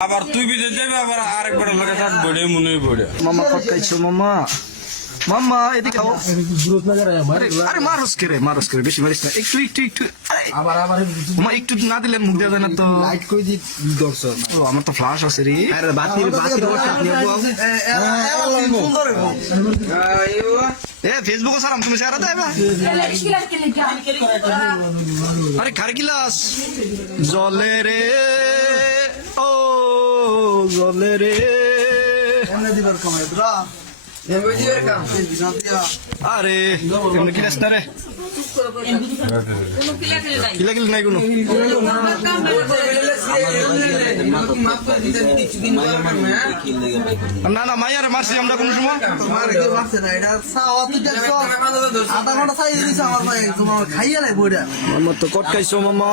আবার তুই বিদেশ যাবে আবার আরেকবার লোকে থাকবে রে মনে পড়ে মামা পটকাইছো মামা মামা এদিকে আও আরে আরে মারস কে রে মারস কে রে বেশি মারিস না একটু একটু একটু আরে, আবার আবার মামা একটু না দিলে মুখ দেওয়া যায় না তো লাইট কই দি দর্শন ও, আমার তো ফ্লাশ আছে রে আরে বাতির বাতির বসে আপনি এ ফেসবুক সারাম তুমি সারা দেবা আরে খার গিলাস জলে রে জলে রে। আরে এমনি গিলাস না রে। কিলা কিলা নাই কোনো। না না মাইয়ারে মারছি আমরা কোন সময় মামা তো কটকাইছো মামা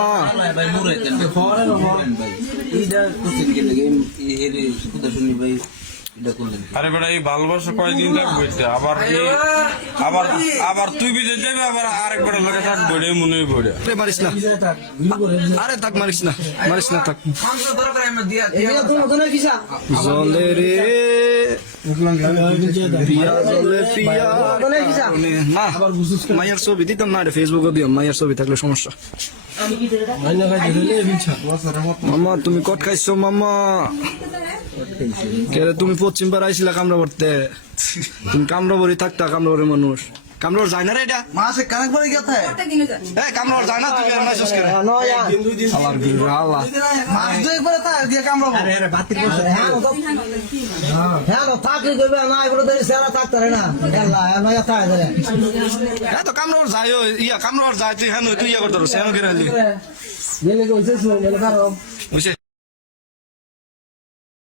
আরে বেটা এই ভালোবাসা কয়দিন থাকবে আবার আবার আবার তুই বিদেশ যাবে আবার আরেকবার লোকে থাকবে রে মনে পড়ে আরে মারিস না। আরে থাক মারিস না। মারিস না থাক। জলে রে। মায়ের ছবি দিতাম না রে ফেসবুকে দিও মায়ের ছবি থাকলে সমস্যা। মামা তুমি কট খাইছো মামা কে তুমি পশ্চিম পাড়া আইছিলা কামরা করতে তুমি কামরা বড়ি থাকতা কামরা মানুষ। কামরা যায় না রে এটা? মাসে কানেক পরে গেছে এ কামরা যায় না তুমি আর নাইছস কেন আল্লাহর বিরু আল্লাহ। মাস দুই পরে তা দিয়ে কামড়াবো বাতির বসে হ্যাঁ থাকলে করবে না এগুলো তো সেরা থাকতে পারে না। আল্লাহ নয়া থাকে ধরে। এ তো কামরা যায় ও, ইয়া যায় তুই হ্যাঁ তুই ইয়া করতে করে কইছে মেলে কারও